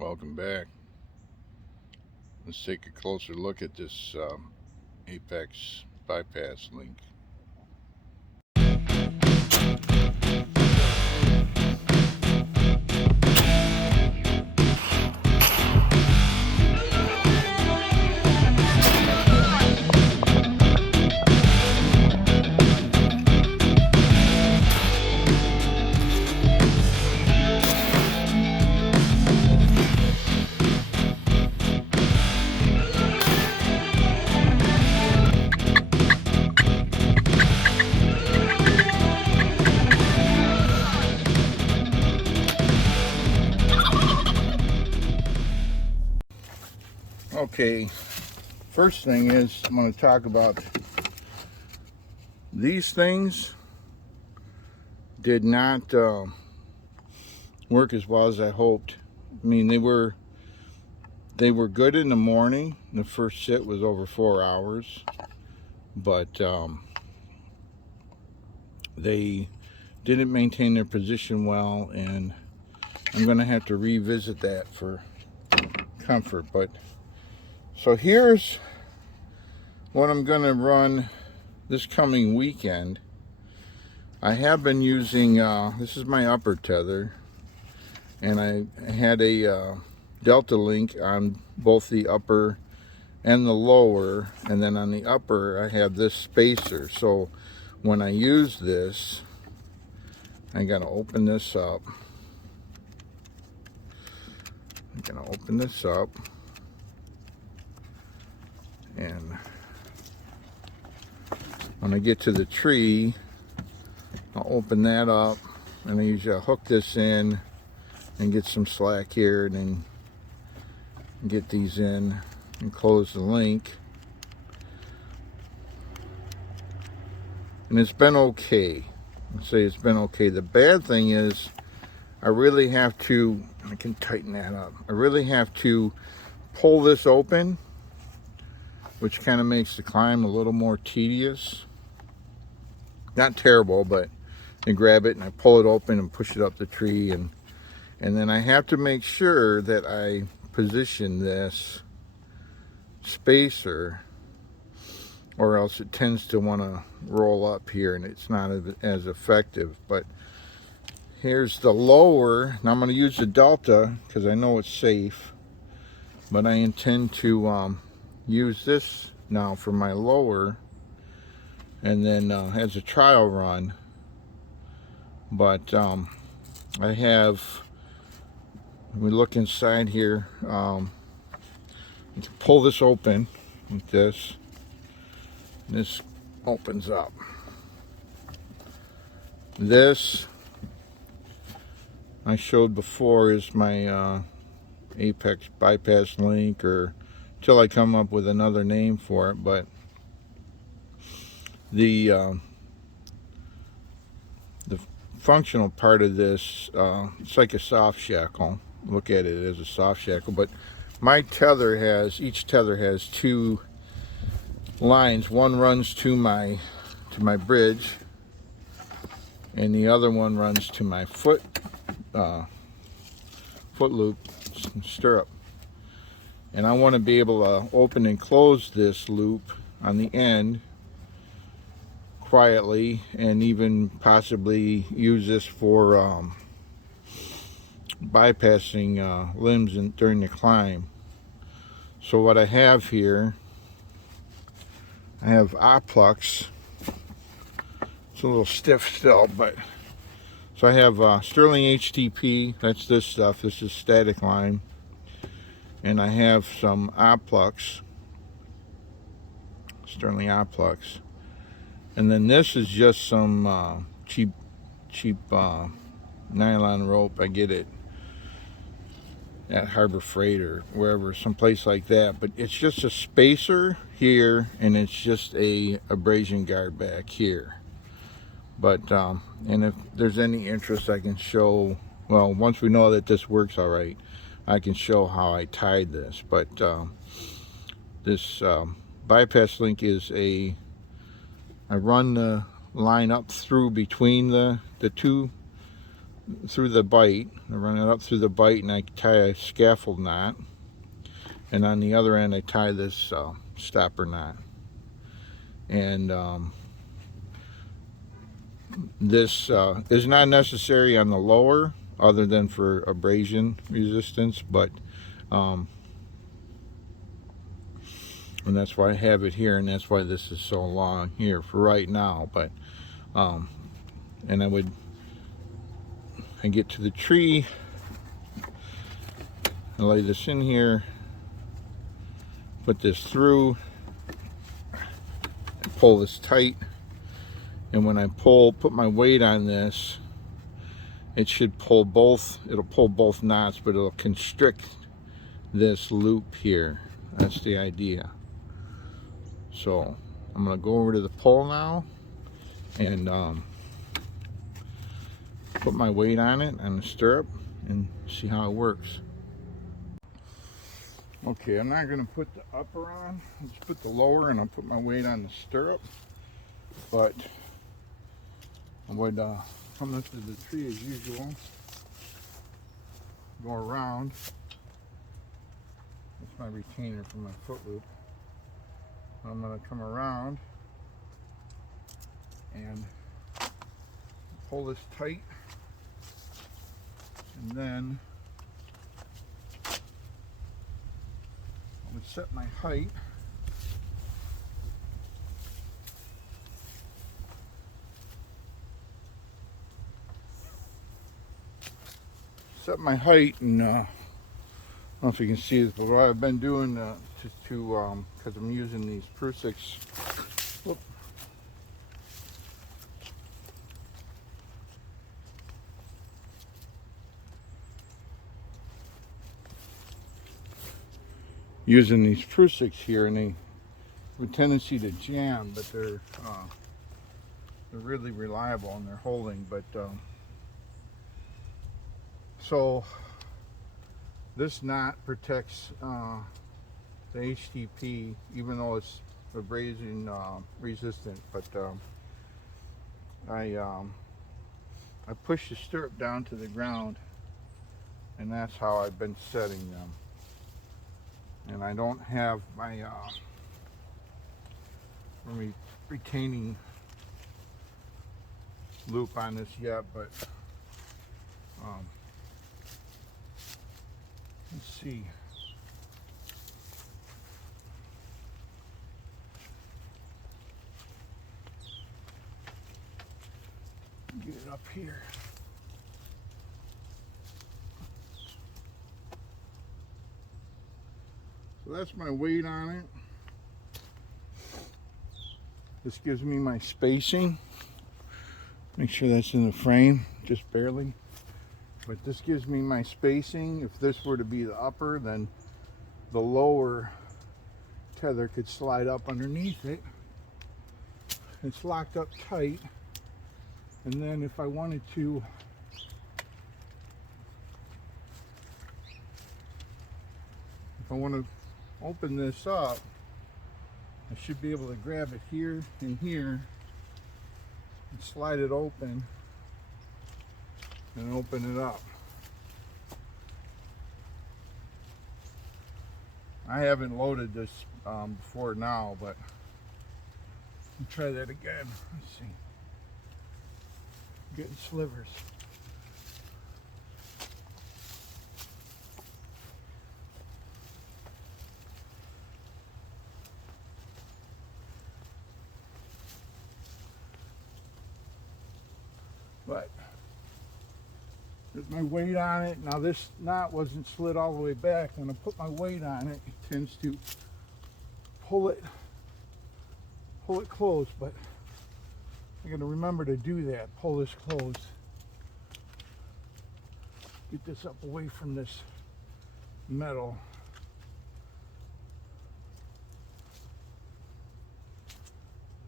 Welcome back. Let's take a closer look at this apex bypass link. Okay, first thing is I'm going to talk about these things did not work as well as I hoped. I mean, they were good in the morning. The first sit was over 4 hours, but they didn't maintain their position well, and I'm going to have to revisit that for comfort. But so here's what I'm going to run this coming weekend. I have been using, this is my upper tether, and I had a Delta link on both the upper and the lower, and then on the upper I have this spacer. So when I use this, I gotta open this up. And when I get to the tree, I'll open that up, and I usually hook this in and get some slack here, and then get these in and close the link. And it's been okay. I'd say it's been okay. The bad thing is I really have to, I can tighten that up. I really have to pull this open, which kind of makes the climb a little more tedious. Not terrible, but I grab it and I pull it open and push it up the tree, and then I have to make sure that I position this spacer, or else it tends to want to roll up here and it's not as effective. But here's the lower. Now I'm going to use the Delta because I know it's safe, but I intend to use this now for my lower, and then as a trial run. But I have, we look inside here, you can pull this open like this. This opens up. This I showed before is my apex bypass link, or till I come up with another name for it. But the functional part of this, it's like a soft shackle. Look at it as a soft shackle, but my tether has, each tether has two lines. One runs to my bridge, and the other one runs to my foot loop stirrup. And I want to be able to open and close this loop on the end quietly, and even possibly use this for bypassing limbs during the climb. So what I have here, I have oplux. It's a little stiff still, but so I have Sterling HTP. That's this stuff. This is static line, and I have some oplux, Sterling oplux. And then this is just some cheap nylon rope. I get it at Harbor Freight or wherever, someplace like that. But it's just a spacer here, and it's just a abrasion guard back here. But and if there's any interest, I can show, well, once we know that this works all right, I can show how I tied this. But this bypass link is I run the line up through between the two through the bite. I run it up through the bite and I tie a scaffold knot. And on the other end I tie this stopper knot. And this is not necessary on the lower other than for abrasion resistance, but and that's why I have it here, and that's why this is so long here for right now. But and I get to the tree, I lay this in here, put this through, and pull this tight, and when I put my weight on this, it should pull both, it'll pull both knots, but it'll constrict this loop here. That's the idea. So I'm going to go over to the pole now and put my weight on it, on the stirrup, and see how it works. Okay, I'm not going to put the upper on. I'll just put the lower, and I'll put my weight on the stirrup. But I would come up to the tree as usual, go around. That's my retainer for my foot loop. I'm going to come around and pull this tight, and then I'm going to set my height. Set my height, and I don't know if you can see this, but what I've been doing because I'm using these Prusix. Whoop. Using these Prusix here, and they have a tendency to jam, but they're really reliable and they're holding. But so this knot protects the HTP, even though it's abrasion resistant. But I push the stirrup down to the ground, and that's how I've been setting them. And I don't have my retaining loop on this yet, but let's see. Get it up here. So that's my weight on it. This gives me my spacing. Make sure that's in the frame, just barely. But this gives me my spacing. If this were to be the upper, then the lower tether could slide up underneath it. It's locked up tight. And then if I wanted to open this up, I should be able to grab it here and here and slide it open and open it up. I haven't loaded this before now, but I'll try that again. Let's see. Getting slivers. But there's my weight on it. Now this knot wasn't slid all the way back. When I put my weight on it, it tends to pull it close, but I gotta remember to do that. Pull this close. Get this up away from this metal.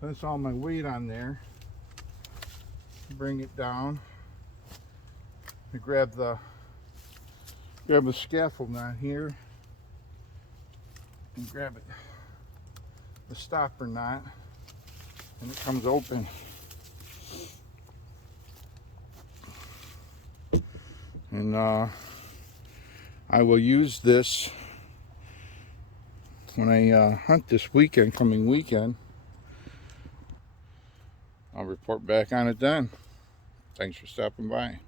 That's all my weight on there. Bring it down. I grab the scaffold knot here and grab it, the stopper knot, and it comes open. And I will use this when I hunt this weekend, coming weekend. I'll report back on it then. Thanks for stopping by.